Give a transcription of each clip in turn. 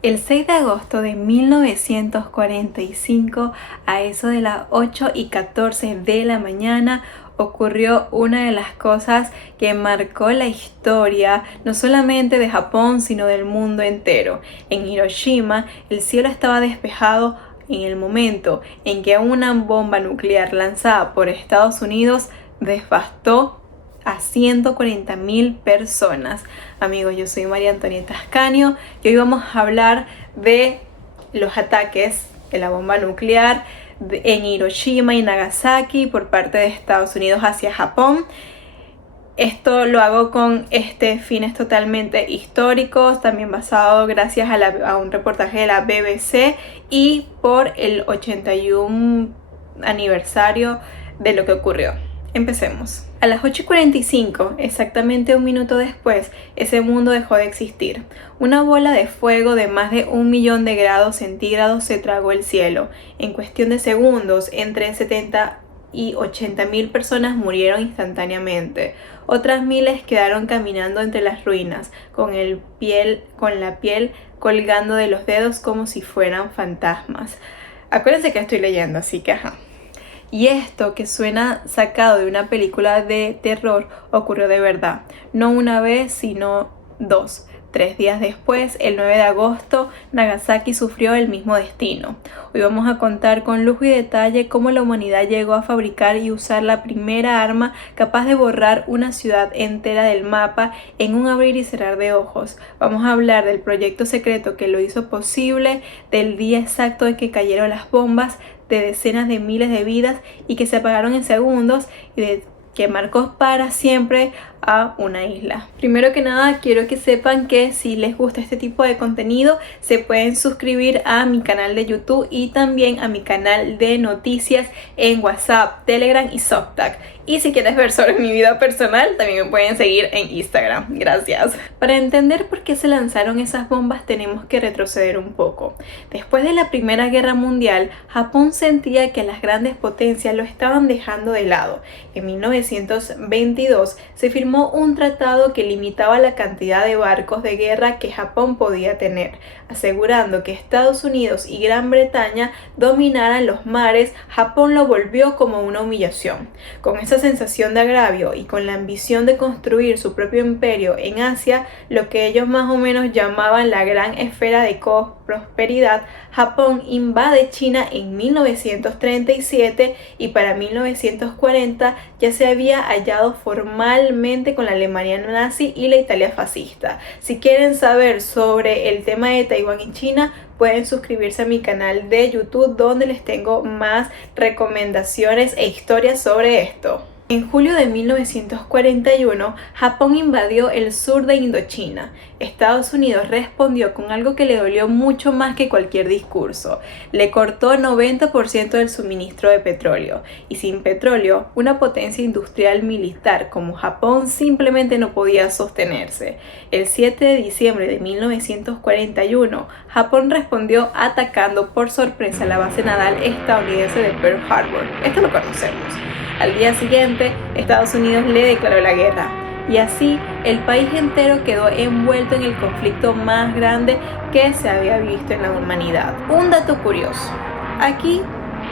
El 6 de agosto de 1945, a eso de las 8:14 de la mañana, ocurrió una de las cosas que marcó la historia, no solamente de Japón, sino del mundo entero. En Hiroshima, el cielo estaba despejado en el momento en que una bomba nuclear lanzada por Estados Unidos devastó a 140.000 personas. Amigos, yo soy María Antonieta Ascanio y hoy vamos a hablar de los ataques de la bomba nuclear en Hiroshima y Nagasaki por parte de Estados Unidos hacia Japón. Esto lo hago con fines totalmente históricos, también basado gracias a un reportaje de la BBC y por el 81 aniversario de lo que ocurrió. Empecemos. A las 8:45, exactamente un minuto después, ese mundo dejó de existir. Una bola de fuego de más de 1.000.000 de grados centígrados se tragó el cielo. En cuestión de segundos, entre 70 y 80.000 personas murieron instantáneamente. Otras miles quedaron caminando entre las ruinas, con la piel colgando de los dedos como si fueran fantasmas. Acuérdense que estoy leyendo, así que ajá. Y esto, que suena sacado de una película de terror, ocurrió de verdad. No una vez, sino dos. 3 días después, el 9 de agosto, Nagasaki sufrió el mismo destino. Hoy vamos a contar con lujo y detalle cómo la humanidad llegó a fabricar y usar la primera arma capaz de borrar una ciudad entera del mapa en un abrir y cerrar de ojos. Vamos a hablar del proyecto secreto que lo hizo posible, del día exacto en que cayeron las bombas, de decenas de miles de vidas y que se apagaron en segundos y de que marcó para siempre a una isla. Primero que nada, quiero que sepan que si les gusta este tipo de contenido, se pueden suscribir a mi canal de YouTube y también a mi canal de noticias en WhatsApp, Telegram y Substack. Y si quieres ver sobre mi vida personal, también me pueden seguir en Instagram. Gracias. Para entender por qué se lanzaron esas bombas, tenemos que retroceder un poco. Después de la Primera Guerra Mundial, Japón sentía que las grandes potencias lo estaban dejando de lado. En 1922 se firmó un tratado que limitaba la cantidad de barcos de guerra que Japón podía tener, asegurando que Estados Unidos y Gran Bretaña dominaran los mares. Japón lo volvió como una humillación. Con esa sensación de agravio y con la ambición de construir su propio imperio en Asia, lo que ellos más o menos llamaban la gran esfera de prosperidad, Japón invade China en 1937 y para 1940 ya se había hallado formalmente con la Alemania nazi y la Italia fascista. Si quieren saber sobre el tema de Taiwán y China, pueden suscribirse a mi canal de YouTube, donde les tengo más recomendaciones e historias sobre esto. En julio de 1941, Japón invadió el sur de Indochina. Estados Unidos respondió con algo que le dolió mucho más que cualquier discurso. Le cortó 90% del suministro de petróleo. Y sin petróleo, una potencia industrial militar como Japón simplemente no podía sostenerse. El 7 de diciembre de 1941, Japón respondió atacando por sorpresa la base naval estadounidense de Pearl Harbor. Esto lo conocemos. Al día siguiente, Estados Unidos le declaró la guerra y así el país entero quedó envuelto en el conflicto más grande que se había visto en la humanidad. Un dato curioso, aquí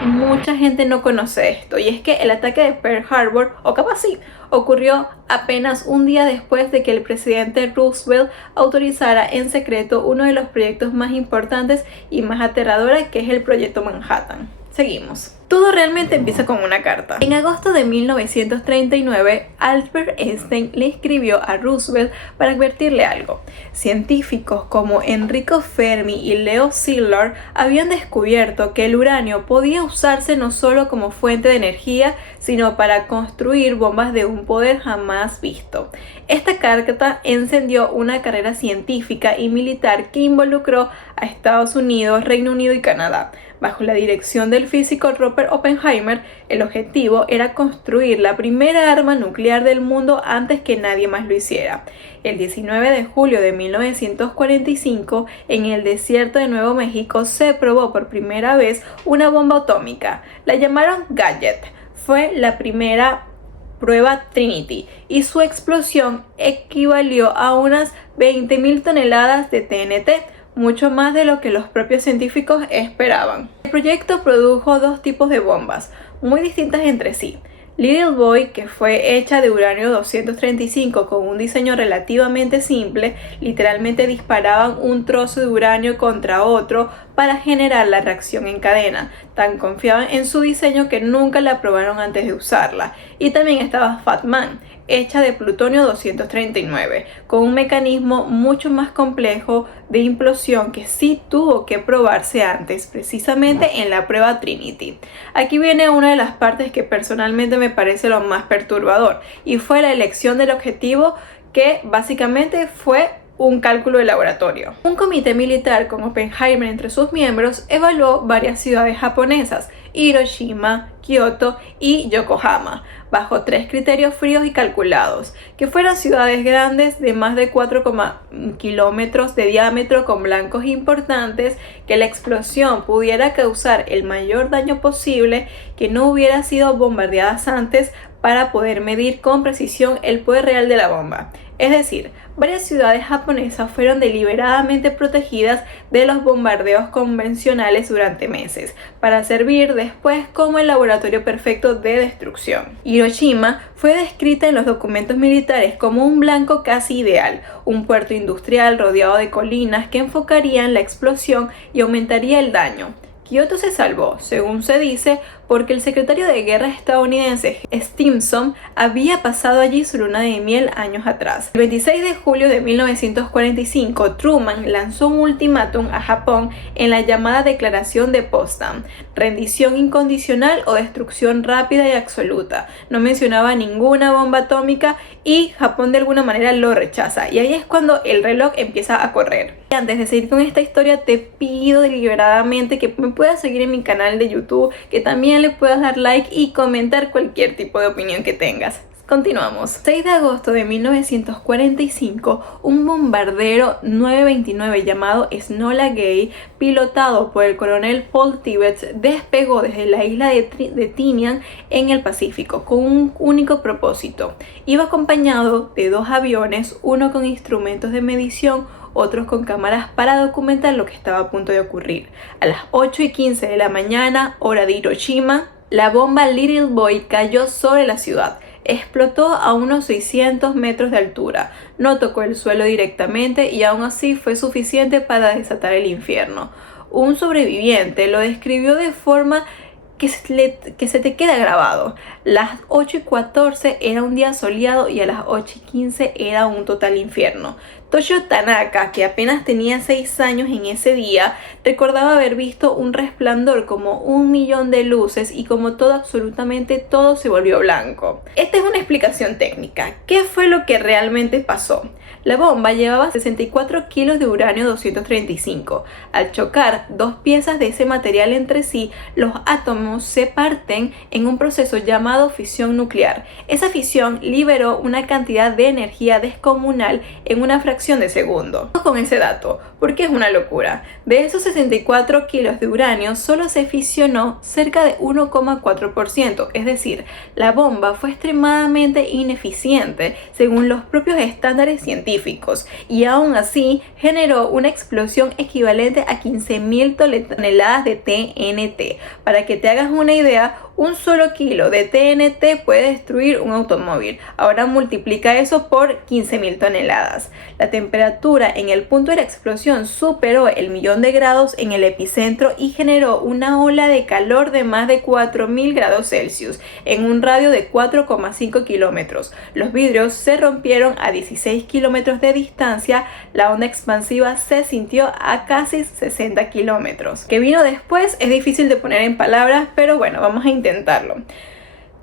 mucha gente no conoce esto, y es que el ataque de Pearl Harbor, o capaz sí, ocurrió apenas un día después de que el presidente Roosevelt autorizara en secreto uno de los proyectos más importantes y más aterradores, que es el Proyecto Manhattan. Seguimos. Todo realmente empieza con una carta. En agosto de 1939, Albert Einstein le escribió a Roosevelt para advertirle algo. Científicos como Enrico Fermi y Leo Szilard habían descubierto que el uranio podía usarse no solo como fuente de energía, sino para construir bombas de un poder jamás visto. Esta carta encendió una carrera científica y militar que involucró a Estados Unidos, Reino Unido y Canadá. Bajo la dirección del físico Robert Oppenheimer, el objetivo era construir la primera arma nuclear del mundo antes que nadie más lo hiciera. El 19 de julio de 1945, en el desierto de Nuevo México, se probó por primera vez una bomba atómica. La llamaron Gadget. Fue la primera prueba Trinity y su explosión equivalió a unas 20.000 toneladas de TNT, mucho más de lo que los propios científicos esperaban. El proyecto produjo dos tipos de bombas, muy distintas entre sí. Little Boy, que fue hecha de uranio 235 con un diseño relativamente simple, literalmente disparaban un trozo de uranio contra otro para generar la reacción en cadena. Tan confiaban en su diseño que nunca la probaron antes de usarla. Y también estaba Fat Man, hecha de plutonio 239, con un mecanismo mucho más complejo de implosión que sí tuvo que probarse antes, precisamente en la prueba Trinity. Aquí viene una de las partes que personalmente me parece lo más perturbador, y fue la elección del objetivo, que básicamente fue un cálculo de laboratorio. Un comité militar con Oppenheimer entre sus miembros evaluó varias ciudades japonesas, Hiroshima, Kioto y Yokohama, bajo 3 criterios fríos y calculados: que fueran ciudades grandes de más de 4 kilómetros de diámetro con blancos importantes, que la explosión pudiera causar el mayor daño posible, que no hubiera sido bombardeadas antes para poder medir con precisión el poder real de la bomba. Es decir, varias ciudades japonesas fueron deliberadamente protegidas de los bombardeos convencionales durante meses, para servir después como el laboratorio perfecto de destrucción. Hiroshima fue descrita en los documentos militares como un blanco casi ideal, un puerto industrial rodeado de colinas que enfocarían la explosión y aumentaría el daño. Kioto se salvó, según se dice, porque el secretario de guerra estadounidense Stimson había pasado allí su luna de miel años atrás. El 26 de julio de 1945, Truman lanzó un ultimátum a Japón en la llamada Declaración de Potsdam: rendición incondicional o destrucción rápida y absoluta. No mencionaba ninguna bomba atómica y Japón de alguna manera lo rechaza, y ahí es cuando el reloj empieza a correr. Antes de seguir con esta historia, te pido deliberadamente que me puedas seguir en mi canal de YouTube, que también le puedas dar like y comentar cualquier tipo de opinión que tengas. Continuamos. 6 de agosto de 1945, un bombardero 929 llamado Enola Gay, pilotado por el coronel Paul Tibbets, despegó desde la isla de Tinian en el Pacífico con un único propósito. Iba acompañado de 2 aviones, uno con instrumentos de medición, otros con cámaras para documentar lo que estaba a punto de ocurrir. A las 8:15 de la mañana, hora de Hiroshima, la bomba Little Boy cayó sobre la ciudad. Explotó a unos 600 metros de altura, no tocó el suelo directamente y aún así fue suficiente para desatar el infierno. Un sobreviviente lo describió de forma que se te queda grabado. Las 8:14 era un día soleado y a las 8:15 era un total infierno. Toshio Tanaka, que apenas tenía 6 años en ese día, recordaba haber visto un resplandor como 1.000.000 de luces y como todo, absolutamente todo, se volvió blanco. Esta es una explicación técnica. ¿Qué fue lo que realmente pasó? La bomba llevaba 64 kilos de uranio 235. Al chocar 2 piezas de ese material entre sí, los átomos se parten en un proceso llamado fisión nuclear. Esa fisión liberó una cantidad de energía descomunal en una fracción de segundo. Con ese dato, porque es una locura. De esos 64 kilos de uranio, solo se fisionó cerca de 1,4%, es decir, la bomba fue extremadamente ineficiente según los propios estándares científicos, y aún así generó una explosión equivalente a 15.000 toneladas de TNT. Para que te hagas una idea, un solo kilo de TNT puede destruir un automóvil. Ahora multiplica eso por 15.000 toneladas. La temperatura en el punto de la explosión superó el 1.000.000 de grados en el epicentro y generó una ola de calor de más de 4.000 grados Celsius en un radio de 4,5 kilómetros. Los vidrios se rompieron a 16 kilómetros de distancia. La onda expansiva se sintió a casi 60 kilómetros. ¿Qué vino después? Es difícil de poner en palabras, pero bueno, vamos a intentarlo.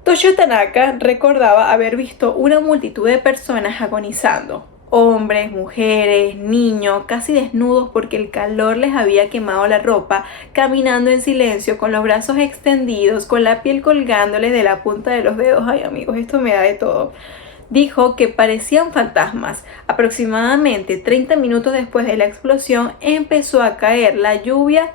Toshio Tanaka recordaba haber visto una multitud de personas agonizando. Hombres, mujeres, niños, casi desnudos porque el calor les había quemado la ropa, caminando en silencio, con los brazos extendidos, con la piel colgándoles de la punta de los dedos. Ay, amigos, esto me da de todo. Dijo que parecían fantasmas. Aproximadamente 30 minutos después de la explosión empezó a caer la lluvia,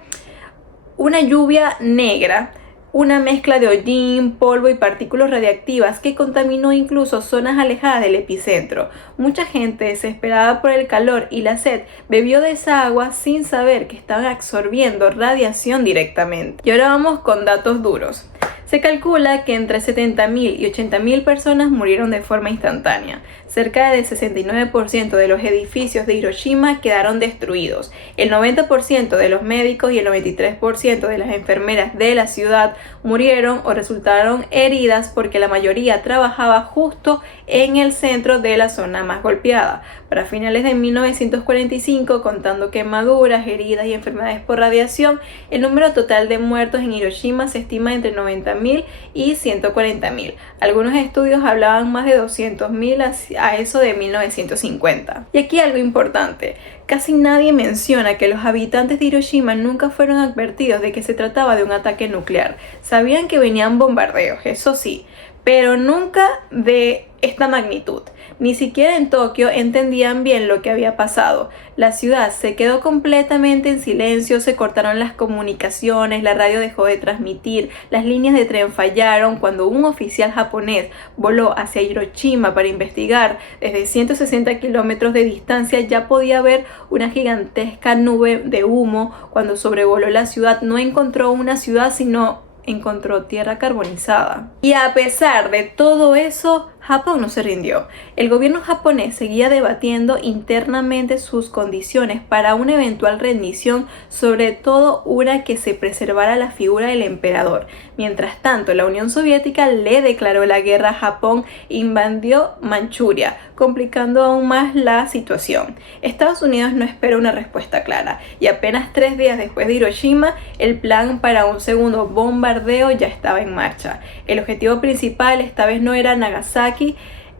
una lluvia negra una mezcla de hollín, polvo y partículas radiactivas que contaminó incluso zonas alejadas del epicentro. Mucha gente, desesperada por el calor y la sed, bebió de esa agua sin saber que estaban absorbiendo radiación directamente. Y ahora vamos con datos duros. Se calcula que entre 70.000 y 80.000 personas murieron de forma instantánea. Cerca del 69% de los edificios de Hiroshima quedaron destruidos. El 90% de los médicos y el 93% de las enfermeras de la ciudad murieron o resultaron heridas porque la mayoría trabajaba justo en el centro de la zona más golpeada. Para finales de 1945, contando quemaduras, heridas y enfermedades por radiación, el número total de muertos en Hiroshima se estima entre 90.000 y 140.000. Algunos estudios hablaban más de 200.000 a eso de 1950. Y aquí algo importante. Casi nadie menciona que los habitantes de Hiroshima nunca fueron advertidos de que se trataba de un ataque nuclear. Sabían que venían bombardeos, eso sí, pero nunca de esta magnitud. Ni siquiera en Tokio entendían bien lo que había pasado. La ciudad se quedó completamente en silencio, se cortaron las comunicaciones, la radio dejó de transmitir, las líneas de tren fallaron. Cuando un oficial japonés voló hacia Hiroshima para investigar desde 160 kilómetros de distancia, ya podía ver una gigantesca nube de humo. Cuando sobrevoló la ciudad, no encontró una ciudad, sino encontró tierra carbonizada. Y a pesar de todo eso, Japón no se rindió. El gobierno japonés seguía debatiendo internamente sus condiciones para una eventual rendición, sobre todo una que se preservara la figura del emperador. Mientras tanto, la Unión Soviética le declaró la guerra a Japón e invadió Manchuria, complicando aún más la situación. Estados Unidos no esperó una respuesta clara y apenas 3 días después de Hiroshima, el plan para un segundo bombardeo ya estaba en marcha. El objetivo principal esta vez no era Nagasaki,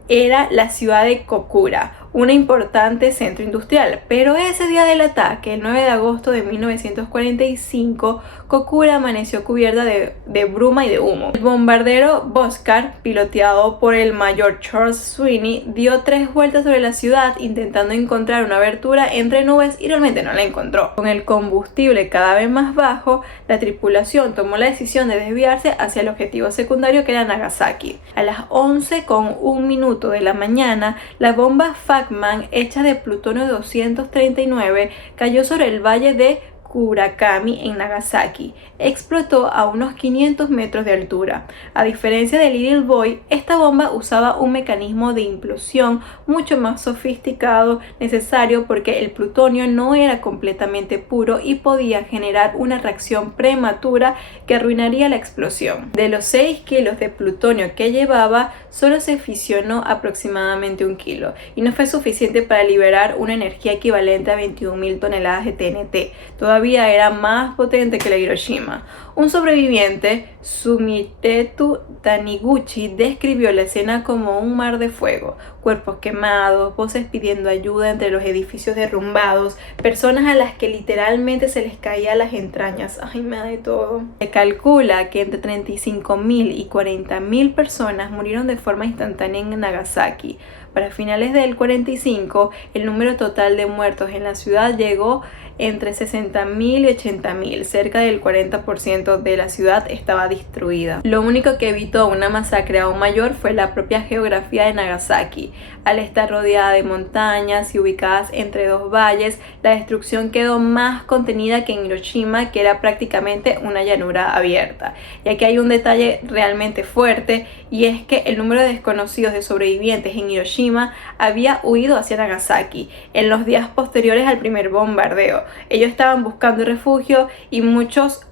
era la ciudad de Kokura, un importante centro industrial, pero ese día del ataque, el 9 de agosto de 1945, Kokura amaneció cubierta de bruma y de humo. El bombardero Boxcar, piloteado por el mayor Charles Sweeney, dio 3 vueltas sobre la ciudad intentando encontrar una abertura entre nubes y realmente no la encontró. Con el combustible cada vez más bajo, la tripulación tomó la decisión de desviarse hacia el objetivo secundario, que era Nagasaki. A las 11:01 de la mañana, la bomba Fatman, hecha de plutonio 239, cayó sobre el valle de Kurakami en Nagasaki. Explotó a unos 500 metros de altura. A diferencia de Little Boy, esta bomba usaba un mecanismo de implosión mucho más sofisticado, necesario porque el plutonio no era completamente puro y podía generar una reacción prematura que arruinaría la explosión. De los 6 kilos de plutonio que llevaba, solo se fisionó aproximadamente 1 kilo y no fue suficiente para liberar una energía equivalente a 21.000 toneladas de TNT. Todavía era más potente que la Hiroshima. Un sobreviviente, Sumiteru Taniguchi, describió la escena como un mar de fuego, cuerpos quemados, voces pidiendo ayuda entre los edificios derrumbados, personas a las que literalmente se les caía las entrañas. Ay, me da de todo. Se calcula que entre 35.000 y 40.000 personas murieron de forma instantánea en Nagasaki. Para finales del 45, el número total de muertos en la ciudad llegó entre 60.000 y 80.000. Cerca del 40% de la ciudad estaba destruida. Lo único que evitó una masacre aún mayor fue la propia geografía de Nagasaki. Al estar rodeada de montañas y ubicadas entre 2 valles, la destrucción quedó más contenida que en Hiroshima, que era prácticamente una llanura abierta. Y aquí hay un detalle realmente fuerte, y es que el número de desconocidos de sobrevivientes en Hiroshima había huido hacia Nagasaki en los días posteriores al primer bombardeo. Ellos estaban buscando refugio y muchos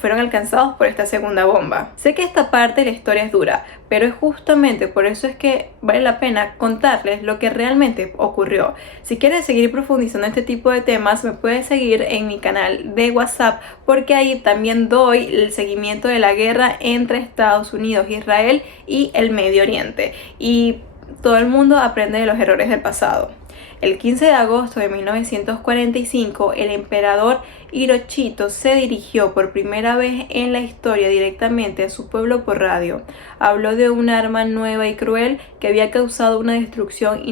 fueron alcanzados por esta segunda bomba. Sé que esta parte de la historia es dura, pero es justamente por eso es que vale la pena contarles lo que realmente ocurrió. Si quieres seguir profundizando en este tipo de temas, me puedes seguir en mi canal de WhatsApp, porque ahí también doy el seguimiento de la guerra entre Estados Unidos, Israel y el Medio Oriente. Y todo el mundo aprende de los errores del pasado. El 15 de agosto de 1945, el emperador Hirohito se dirigió por primera vez en la historia directamente a su pueblo por radio. Habló de un arma nueva y cruel que había causado una destrucción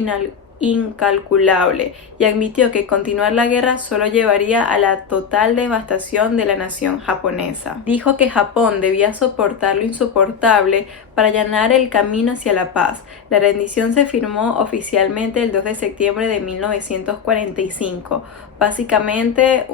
incalculable y admitió que continuar la guerra solo llevaría a la total devastación de la nación japonesa. Dijo que Japón debía soportar lo insoportable para allanar el camino hacia la paz. La rendición se firmó oficialmente el 2 de septiembre de 1945, básicamente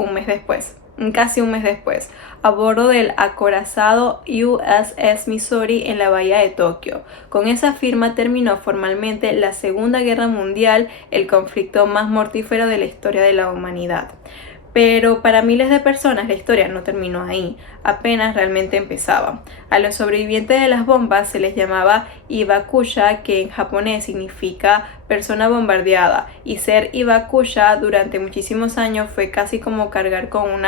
casi un mes después, a bordo del acorazado USS Missouri en la bahía de Tokio. Con esa firma terminó formalmente la Segunda Guerra Mundial, el conflicto más mortífero de la historia de la humanidad. Pero para miles de personas la historia no terminó ahí, apenas realmente empezaba. A los sobrevivientes de las bombas se les llamaba Ibakusha, que en japonés significa persona bombardeada, y ser Ibakusha durante muchísimos años fue casi como cargar con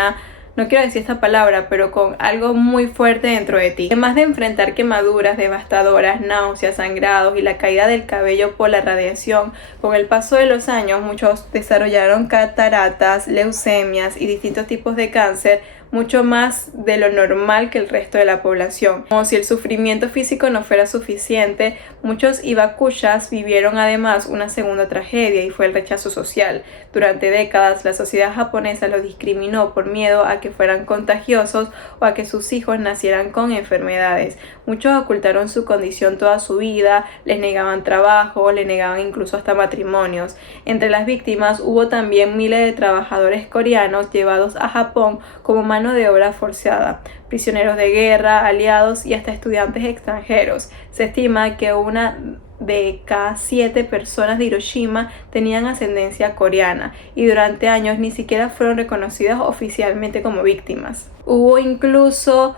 no quiero decir esta palabra, pero con algo muy fuerte dentro de ti. Además de enfrentar quemaduras devastadoras, náuseas, sangrados y la caída del cabello por la radiación, con el paso de los años muchos desarrollaron cataratas, leucemias y distintos tipos de cáncer, mucho más de lo normal que el resto de la población. Como si el sufrimiento físico no fuera suficiente, muchos ibakushas vivieron además una segunda tragedia y fue el rechazo social. Durante décadas la sociedad japonesa los discriminó por miedo a que fueran contagiosos o a que sus hijos nacieran con enfermedades. Muchos ocultaron su condición toda su vida, les negaban trabajo, les negaban incluso hasta matrimonios. Entre las víctimas hubo también miles de trabajadores coreanos llevados a Japón como mano de obra forzada, prisioneros de guerra, aliados y hasta estudiantes extranjeros. Se estima que una de cada 7 personas de Hiroshima tenían ascendencia coreana y durante años ni siquiera fueron reconocidas oficialmente como víctimas. Hubo incluso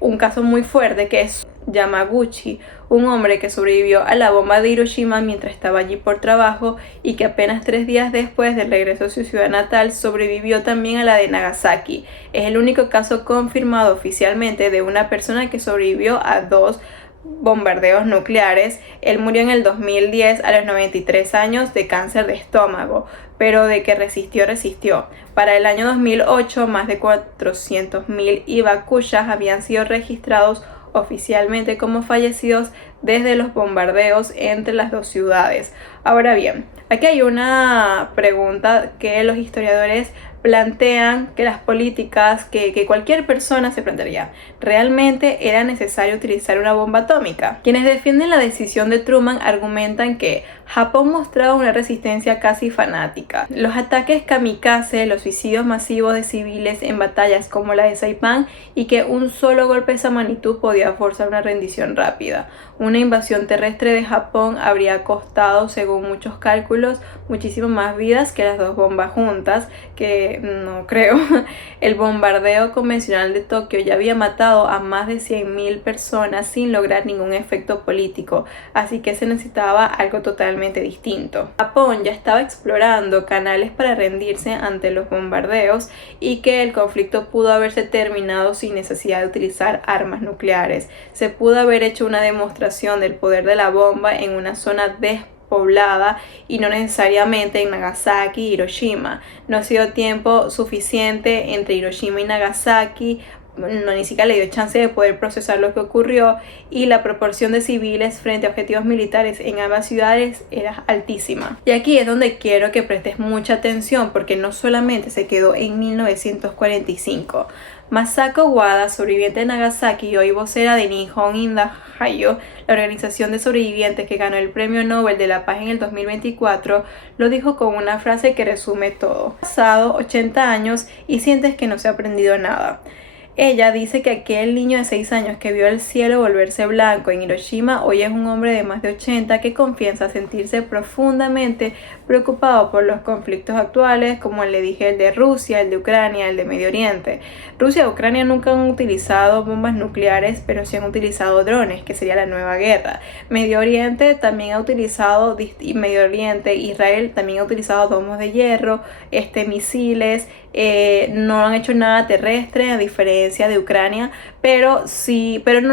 un caso muy fuerte que es Yamaguchi, un hombre que sobrevivió a la bomba de Hiroshima mientras estaba allí por trabajo y que apenas 3 días después del regreso a su ciudad natal sobrevivió también a la de Nagasaki. Es el único caso confirmado oficialmente de una persona que sobrevivió a 2 bombardeos nucleares. Él murió en el 2010 a los 93 años de cáncer de estómago, pero de que resistió. Para el año 2008, más de 400.000 ibakushas habían sido registrados oficialmente como fallecidos desde los bombardeos entre las dos ciudades. Ahora bien, aquí hay una pregunta que los historiadores plantean, que las políticas, que cualquier persona se plantearía: ¿realmente era necesario utilizar una bomba atómica? Quienes defienden la decisión de Truman argumentan que Japón mostraba una resistencia casi fanática. Los ataques kamikaze, los suicidios masivos de civiles en batallas como la de Saipan, y que un solo golpe de esa magnitud podía forzar una rendición rápida. Una invasión terrestre de Japón habría costado, según muchos cálculos, muchísimas más vidas que las 2 bombas juntas, que no creo. El bombardeo convencional de Tokio ya había matado a más de 100.000 personas sin lograr ningún efecto político, así que se necesitaba algo totalmente distinto. Japón ya estaba explorando canales para rendirse ante los bombardeos y que el conflicto pudo haberse terminado sin necesidad de utilizar armas nucleares. Se pudo haber hecho una demostración del poder de la bomba en una zona despoblada y no necesariamente en Nagasaki y Hiroshima. No ha sido tiempo suficiente entre Hiroshima y Nagasaki, ni siquiera le dio chance de poder procesar lo que ocurrió, y la proporción de civiles frente a objetivos militares en ambas ciudades era altísima. Y aquí es donde quiero que prestes mucha atención, porque no solamente se quedó en 1945. Masako Wada, sobreviviente de Nagasaki y hoy vocera de Nihon Indahayo, la organización de sobrevivientes que ganó el Premio Nobel de la Paz en el 2024, lo dijo con una frase que resume todo: pasado 80 años y sientes que no se ha aprendido nada. Ella dice que aquel niño de 6 años que vio el cielo volverse blanco en Hiroshima hoy es un hombre de más de 80 que confiesa sentirse profundamente preocupado por los conflictos actuales, como le dije, el de Rusia, el de Ucrania, el de Medio Oriente. Rusia y Ucrania nunca han utilizado bombas nucleares, pero sí han utilizado drones, que sería la nueva guerra. Medio Oriente también ha utilizado, Israel también ha utilizado domos de hierro, misiles. No han hecho nada terrestre, a diferencia de Ucrania, pero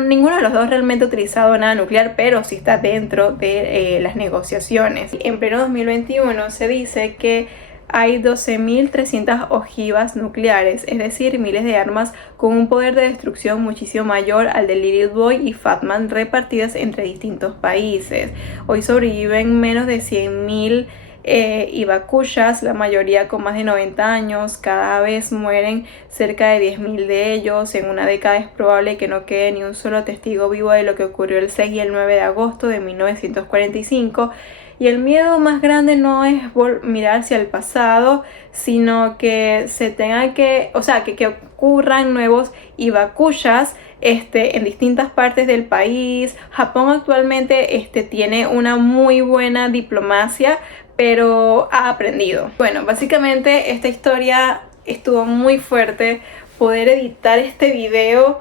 ninguno de los dos realmente ha utilizado nada nuclear, pero sí está dentro de las negociaciones. En pleno 2021 se dice que hay 12.300 ojivas nucleares, es decir, miles de armas con un poder de destrucción muchísimo mayor al de Little Boy y Fat Man repartidas entre distintos países. Hoy sobreviven menos de 100.000 hibakushas, la mayoría con más de 90 años. Cada vez mueren cerca de 10.000 de ellos. En una década es probable que no quede ni un solo testigo vivo de lo que ocurrió el 6 y el 9 de agosto de 1945. Y el miedo más grande no es mirar hacia el pasado, sino que se tenga que, o sea, que ocurran nuevos hibakushas en distintas partes del país. Japón actualmente tiene una muy buena diplomacia, pero ha aprendido. Bueno, básicamente esta historia estuvo muy fuerte. Poder editar este video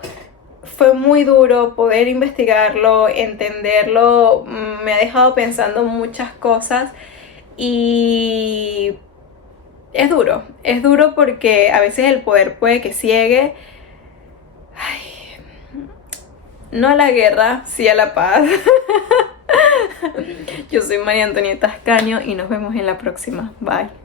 fue muy duro, poder investigarlo, entenderlo, me ha dejado pensando muchas cosas y es duro porque a veces el poder puede que ciegue. Ay, no a la guerra, sí a la paz. Yo soy María Antonieta Ascanio y nos vemos en la próxima. Bye.